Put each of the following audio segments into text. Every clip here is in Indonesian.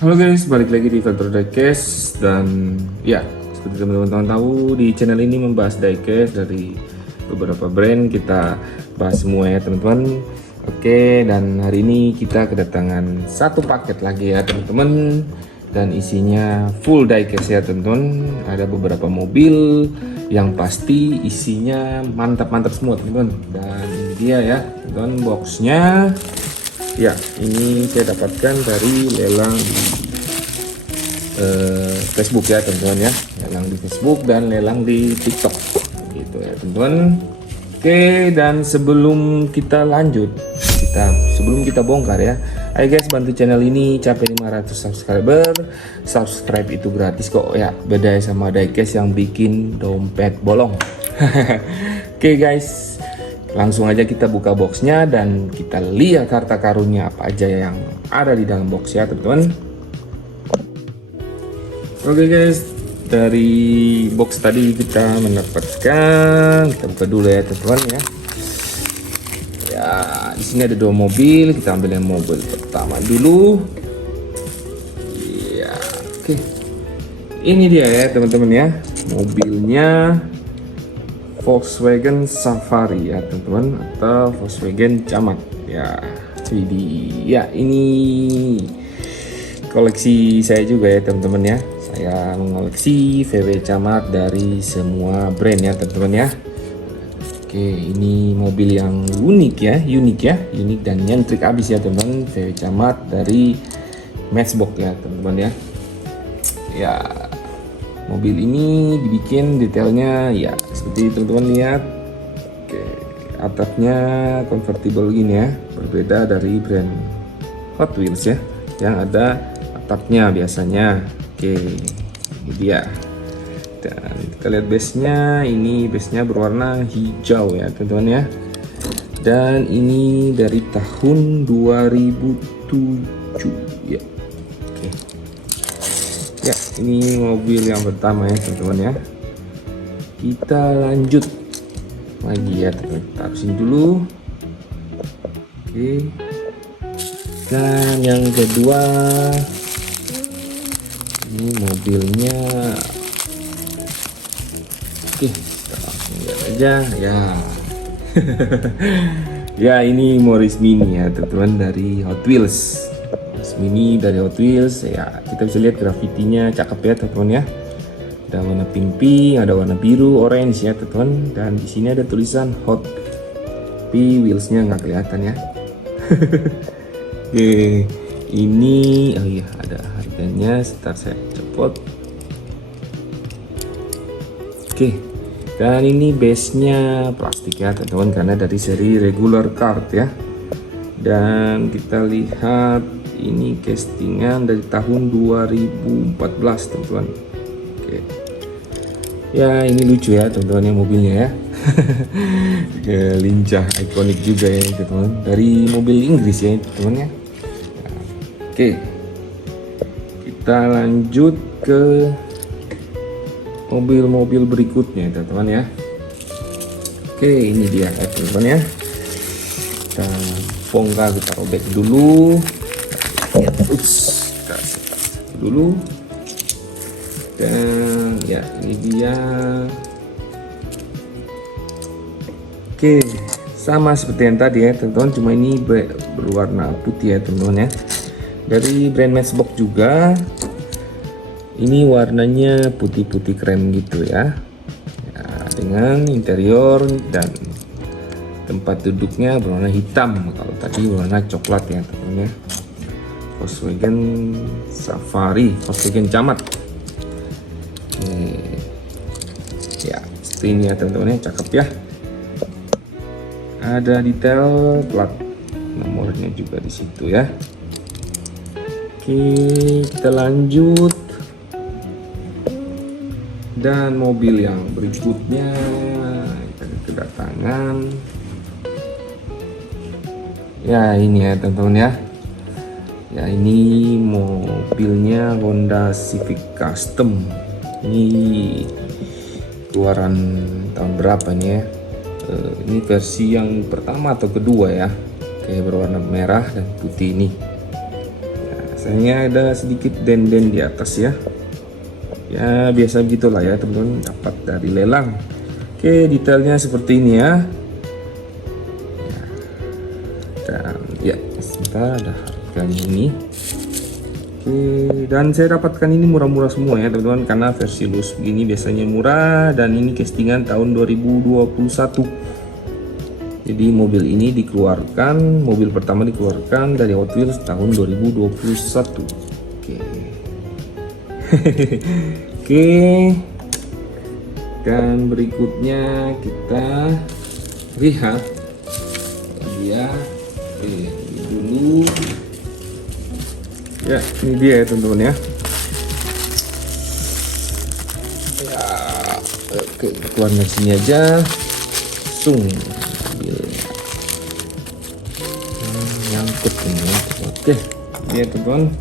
Halo guys, balik lagi di Factor Diecast. Dan ya, seperti teman-teman tahu, di channel ini membahas diecast dari beberapa brand. Kita bahas semua ya teman-teman. Oke, dan hari ini kita kedatangan satu paket lagi ya teman-teman, dan isinya full diecast ya teman-teman. Ada beberapa mobil yang pasti isinya mantap-mantap semua teman-teman. Dan ini dia ya teman-teman, boxnya. Ya, ini saya dapatkan dari lelang di Facebook ya teman-teman ya, lelang di Facebook dan lelang di TikTok gitu ya teman-teman. Oke, dan sebelum kita lanjut, sebelum kita bongkar ya, ayo guys bantu channel ini capai 500 subscriber. Subscribe itu gratis kok ya, beda sama diecast yang bikin dompet bolong. Oke guys, langsung aja kita buka boxnya dan kita lihat harta karunnya apa aja yang ada di dalam box ya teman-teman. Oke guys, dari box tadi kita mendapatkan, kita buka dulu ya teman-teman ya. Ya, di sini ada dua mobil, kita ambil yang mobil pertama dulu. Ya, oke. Ini dia ya teman-teman ya, mobilnya Volkswagen Safari ya teman-teman, atau Volkswagen Camat ya. Ini koleksi saya juga ya teman-teman ya. Saya mengoleksi VW Camat dari semua brand ya teman-teman ya. Oke, ini mobil yang unik dan nyentrik abis ya teman-teman. VW Camat dari Matchbox ya teman-teman ya. Ya, mobil ini dibikin detailnya ya seperti teman-teman lihat. Oke, atapnya convertible gini ya, berbeda dari brand Hot Wheels ya, yang ada atapnya biasanya. Oke, ini dia. Dan kita lihat base-nya, ini base-nya berwarna hijau ya teman-teman ya. Dan ini dari tahun 2007 ya. Oke. Ya, ini mobil yang pertama ya teman-teman ya. Kita lanjut lagi ya teman-teman. Kita habisin dulu. Oke. Dan yang kedua, ini mobilnya. Oke, kita langsung lihat aja ya. Ya, ini Morris Mini ya teman-teman dari Hot Wheels. Morris Mini dari Hot Wheels ya, kita bisa lihat grafitinya cakep ya teman-teman ya. Ada warna pink, ada warna biru, orange ya teman-teman, dan di sini ada tulisan Hot. Tapi wheelsnya nggak kelihatan ya. Oke, ini oh iya ada harganya, sebentar saya cepot. Oke, dan ini base-nya plastik ya teman-teman, karena dari seri regular card ya. Dan kita lihat ini castingan dari tahun 2014 teman-teman. Oke, ya ini lucu ya teman-teman ya mobilnya ya. Lincah, ikonik juga ya teman-teman, dari mobil Inggris ya teman-teman ya. Oke, kita lanjut ke mobil-mobil berikutnya teman-teman ya. Oke, ini dia ya teman-teman ya. Kita bongkar, kita robek dulu. Kita dulu. Dan ya ini dia. Oke, sama seperti yang tadi ya teman-teman, cuma ini berwarna putih ya teman-teman ya. Dari brand Matchbox juga. Ini warnanya putih-putih krem gitu ya. Ya, dengan interior dan tempat duduknya berwarna hitam. Kalau tadi warna coklat ya teman-teman ya. Volkswagen Safari, Volkswagen Camat. Ya, seperti ini ya teman-teman ya, cakep ya. Ada detail plat nomornya juga di situ ya. Oke, kita lanjut. Dan mobil yang berikutnya kita kedatangan. Ya, ini ya teman-teman ya. Ya, ini mobilnya Honda Civic Custom. Ini keluaran tahun berapa nih ya? Ini versi yang pertama atau kedua ya. Kayak berwarna merah dan putih ini. sayangnya ada sedikit den-den di atas ya. Ya biasa begitulah ya teman-teman, dapat dari lelang. Oke, detailnya seperti ini ya. Dan ya sebentar, ada harganya ini. Oke, dan saya dapatkan ini murah-murah semua ya teman-teman, karena versi loose begini biasanya murah, dan ini castingan tahun 2021. Jadi mobil ini dikeluarkan, mobil pertama dikeluarkan dari Hot Wheels tahun 2021. Oke. Oke. Dan berikutnya kita lihat dia ini dulu. Ya, ini dia ya teman-teman ya. Ya, oke, keluar dari sini aja. Langsung ambil. Nyangkut ini ya. Oke, ya teman-teman.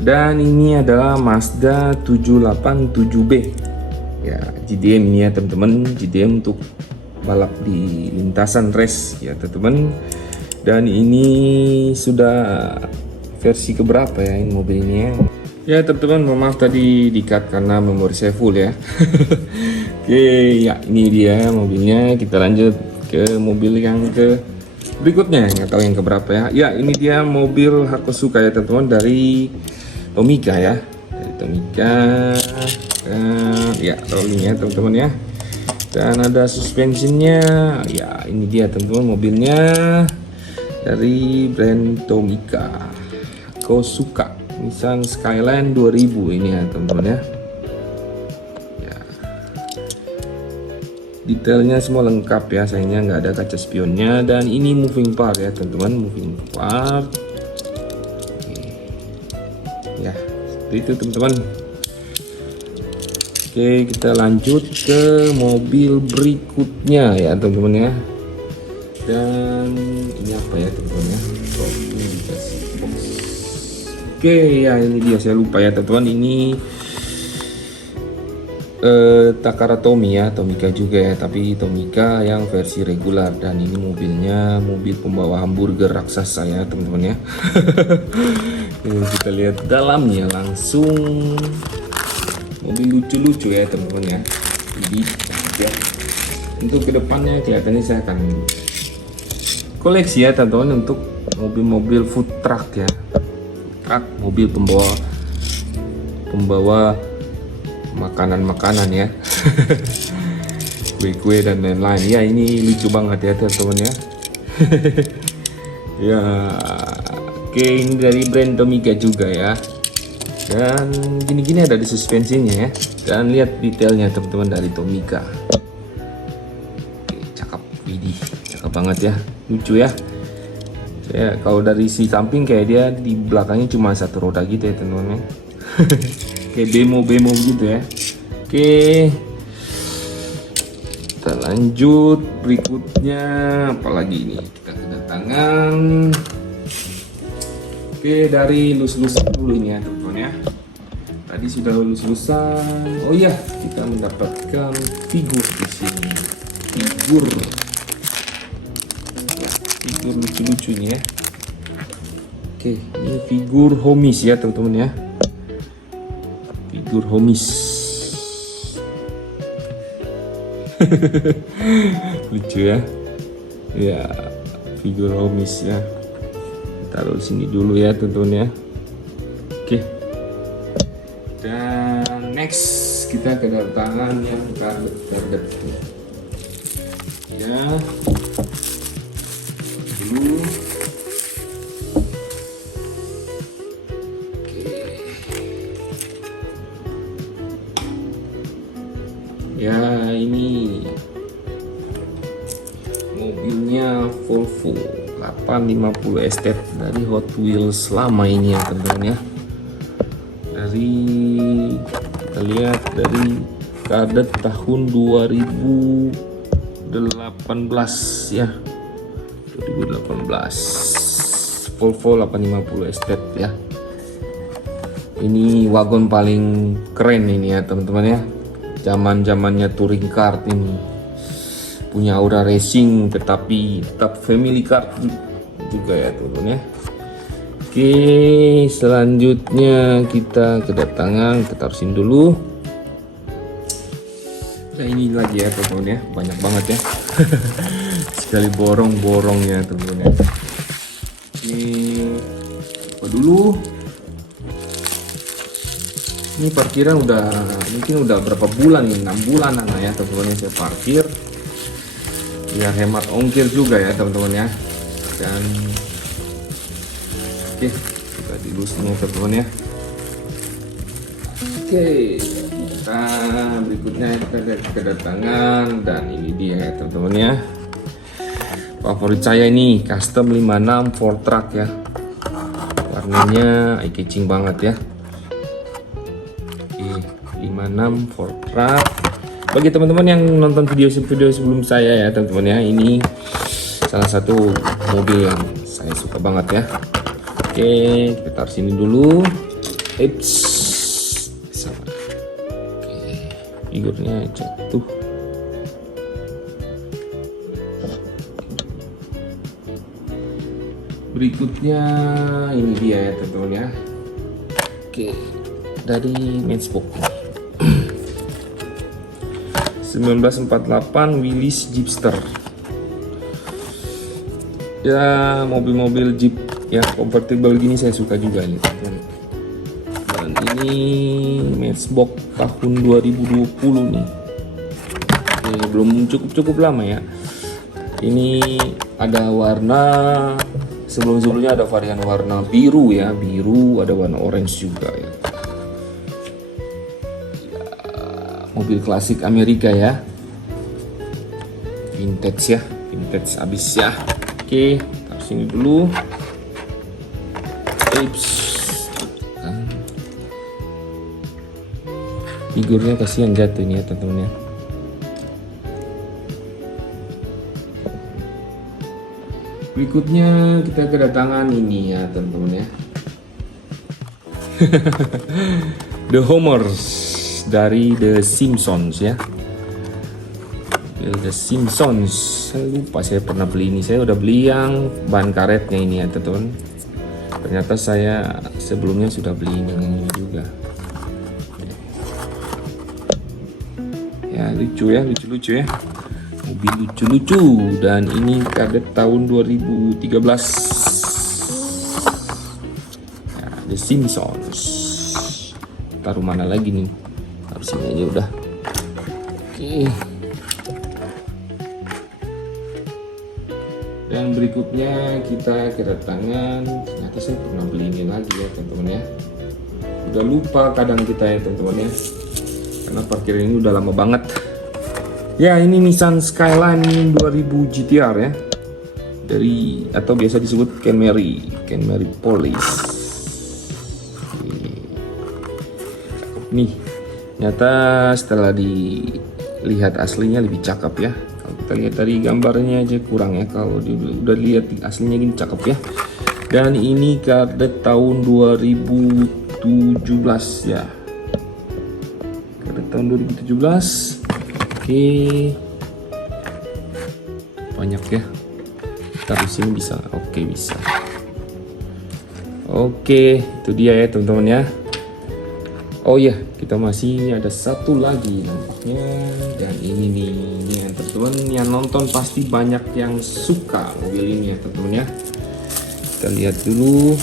Dan ini adalah Mazda 787B. Ya, GDM ini ya teman-teman, GDM untuk balap di lintasan race ya teman-teman. Dan ini sudah versi keberapa ya ini mobil ini ya. Ya teman-teman, maaf tadi di-cut karena memori saya full ya. Oke, ya ini dia mobilnya. Kita lanjut ke mobil yang ke berikutnya, nggak tahu yang keberapa ya. Ya, ini dia mobil Hakosuka ya teman-teman, dari Tomica ya. Dari Tomica. Ya, rolling ya teman-teman ya. Dan ada suspensinya. Ya, ini dia teman-teman mobilnya dari brand Tomica, Hakosuka, Nissan Skyline 2000 ini ya teman-teman ya. Ya, detailnya semua lengkap ya, sayangnya nggak ada kaca spionnya. Dan ini moving part ya teman-teman, moving part. Oke. Ya, seperti itu teman-teman. Oke, kita lanjut ke mobil berikutnya ya teman-teman ya. Dan ini apa ya teman-teman ya? Oh, ini dikasih box. Oke, ya ini dia, saya lupa ya teman-teman, ini Takara Tomy ya, Tomica juga ya, tapi Tomica yang versi regular. Dan ini mobilnya mobil pembawa hamburger raksasa ya teman-teman ya. Kita lihat dalamnya langsung. Mobil lucu-lucu ya teman-teman ya. Jadi ya, untuk kedepannya kelihatannya saya akan koleksi ya teman-teman untuk mobil-mobil food truck ya. Food truck, mobil pembawa makanan-makanan ya. Kue-kue dan lain-lain. Ya, ini lucu banget ya teman-teman ya. Ya, oke, ini dari brand Tomica juga ya. Dan gini-gini ada di suspensinya ya. Dan lihat detailnya teman-teman dari Tomica. Oke, cakep, widih, cakep banget ya, lucu ya. Saya kalau dari si samping kayak dia di belakangnya cuma satu roda gitu ya teman-teman. Kayak bemo gitu ya. Oke, kita lanjut berikutnya. Apalagi ini kita kedatangan. Oke, dari lus-lusan dulu ini ya teman-teman ya. Tadi sudah lulus-lulusan. Oh iya, kita mendapatkan figur di sini. Figur lucu-lucu ini ya. Oke, ini figur homies ya teman-teman ya. Figur homies. Lucu ya. Ya, figur homies ya. Taruh sini dulu ya teman-teman ya. Oke. Dan next kita kedatangan yang kardet ya. Dulu. Oke. Ya, ini mobilnya Volvo 850 Estate dari Hot Wheels lama ini ya teman-teman ya. Dari kita lihat dari kadet tahun 2018 ya. 2018 Volvo 850 Estate ya. Ini wagon paling keren ini ya teman-teman ya. Zaman-zamannya touring car ini. Punya aura racing tetapi tetap family car juga ya teman-teman ya. Oke, selanjutnya kita kedatangan, kita taruhin dulu. Nah ini lagi ya teman-teman ya, banyak banget ya. Sekali borong-borong ya teman-teman ya. Oke, apa dulu? Ini parkiran mungkin udah berapa bulan nih, 6 bulan ya teman-teman ya saya parkir. Biar hemat ongkir juga ya teman-teman ya. Dan oke, kita dilus semua teman-teman ya. Oke, kita berikutnya kita kedatangan, dan ini dia ya teman-teman ya. Favorit saya ini custom 56 Ford Truck ya. Warnanya eye catching banget ya. Oke, 56 Ford Truck. Bagi teman-teman yang nonton video sebelum saya ya teman-teman ya, ini salah satu mobil yang saya suka banget ya. Oke, kita taruh sini dulu. Eits, sama. Oke, figurnya jatuh. Berikutnya ini dia ya teman-teman ya. Oke, dari Matchbox 1948 Willys Jeepster. Ya, mobil-mobil Jeep yang convertible gini saya suka juga nih teman-teman. Dan ini Matchbox tahun 2020 nih. Oke, belum cukup lama ya. Ini ada warna, sebelumnya ada varian warna biru ya, biru, ada warna orange juga ya. Mobil klasik Amerika ya, vintage ya, vintage abis ya. Oke, taruh sini dulu. Figurnya kasihan jatuh ini ya teman-teman ya. Berikutnya kita kedatangan ini ya teman-teman ya. The Homers dari The Simpsons ya. The Simpsons, saya lupa saya pernah beli ini. Saya udah beli yang ban karetnya ini ya teman-teman. Ternyata saya sebelumnya sudah beli yang ini juga. Ya lucu ya, lucu-lucu ya. Mobil lucu-lucu, dan ini kadet tahun 2013. Ya, The Simpsons. Taruh mana lagi nih? Taruh sini aja udah. Oke. Dan berikutnya kita kedatangan, ternyata saya pernah beli ini lagi ya teman-teman ya. Udah lupa kadang kita ya teman-teman ya, karena parkir ini udah lama banget. Ya, ini Nissan Skyline 2000 GTR ya, dari atau biasa disebut Camry Police. Nih, ternyata setelah dilihat aslinya lebih cakep ya. Kalau kita lihat dari gambarnya aja kurang ya, kalau udah lihat aslinya gini cakep ya. Dan ini kadet tahun 2017 ya, kadet tahun 2017. Oke, banyak ya. Taruh sini bisa, oke bisa. Oke, itu dia ya teman-teman ya. Oh ya, kita masih ada satu lagi nampaknya, dan ini nih ya teman-teman, yang nonton pasti banyak yang suka mobil ini ya teman-teman ya. Kita lihat dulu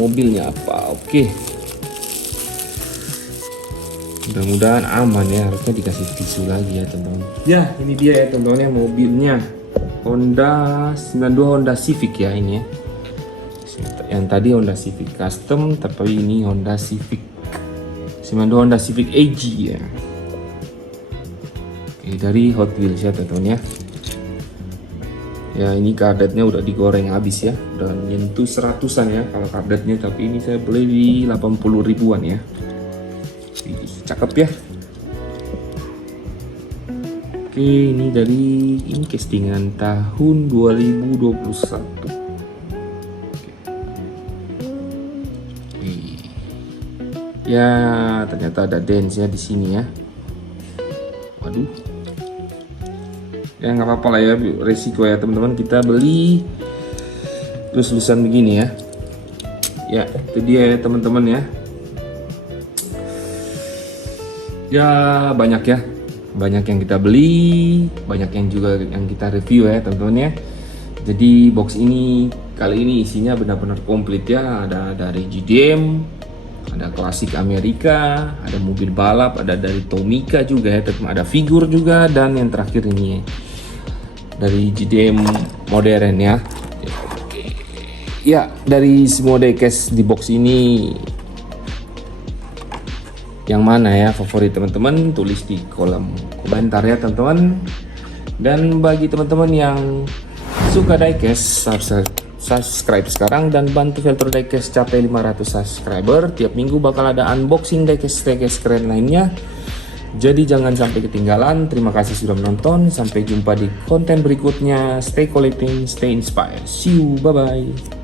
mobilnya apa. Oke, mudah-mudahan aman ya, harusnya dikasih tisu lagi ya teman-teman. Ya, ini dia ya teman-teman ya, mobilnya Honda 92 Honda Civic ya ini ya. Yang tadi Honda Civic Custom, tapi ini Honda Civic 92 Honda Civic AG ya. Oke, dari Hot Wheels ya teman-teman ya. Ya, ini kardetnya udah digoreng habis ya, udah nyentuh 100-an ya kalau kardetnya, tapi ini saya beli di 80 ribuan ya. Cakep ya. Oke, ini castingan tahun 2021. Ya, ternyata ada dance-nya di sini ya. Waduh. Ya nggak apa-apa lah ya, resiko ya teman-teman. Kita beli lus-lusan begini ya. Ya, itu dia ya teman-teman ya. Ya banyak ya, banyak yang kita beli, banyak yang juga yang kita review ya teman-teman ya. Jadi box ini kali ini isinya benar-benar komplit ya. Ada dari GDM, ada klasik Amerika, ada mobil balap, ada dari Tomica juga ya teman-teman, ada figur juga, dan yang terakhir ini ya, dari GDM modern ya. Ya, dari semua diecast di box ini yang mana ya favorit teman-teman, tulis di kolom komentar ya teman-teman. Dan bagi teman-teman yang suka diecast, subscribe sekarang dan bantu Veltro Diecast capai 500 subscriber. Tiap minggu bakal ada unboxing diecast keren lainnya, jadi jangan sampai ketinggalan. Terima kasih sudah menonton, sampai jumpa di konten berikutnya. Stay collecting, stay inspired, see you, bye bye.